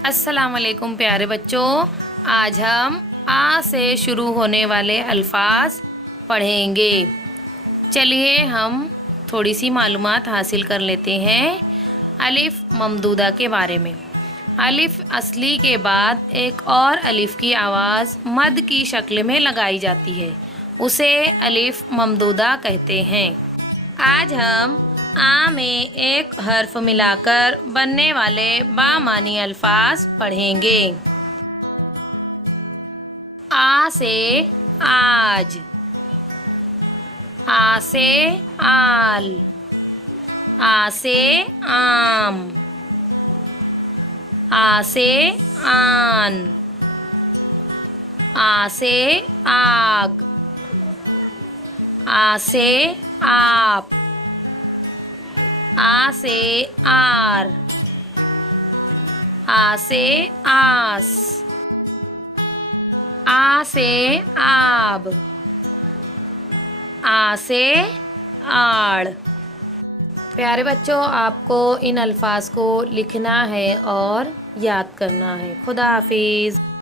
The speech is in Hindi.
अस्सलाम वालेकुम प्यारे बच्चों। आज हम आ से शुरू होने वाले अल्फाज पढ़ेंगे। चलिए हम थोड़ी सी मालूमात हासिल कर लेते हैं अलिफ ममदूदा के बारे में। अलिफ असली के बाद एक और अलिफ की आवाज़ मद की शक्ल में लगाई जाती है, उसे अलिफ ममदूदा कहते हैं। आज हम आ में एक हर्फ मिलाकर बनने वाले बामानी अल्फाज पढ़ेंगे। आ से आज, आ से आल, आ से आम, आ से आन, आ से आग, आ से आप, आ से आर, आ से आस, आ से आब, आ से आड़। प्यारे बच्चों, आपको इन अल्फाज को लिखना है और याद करना है। खुदा हाफिज़।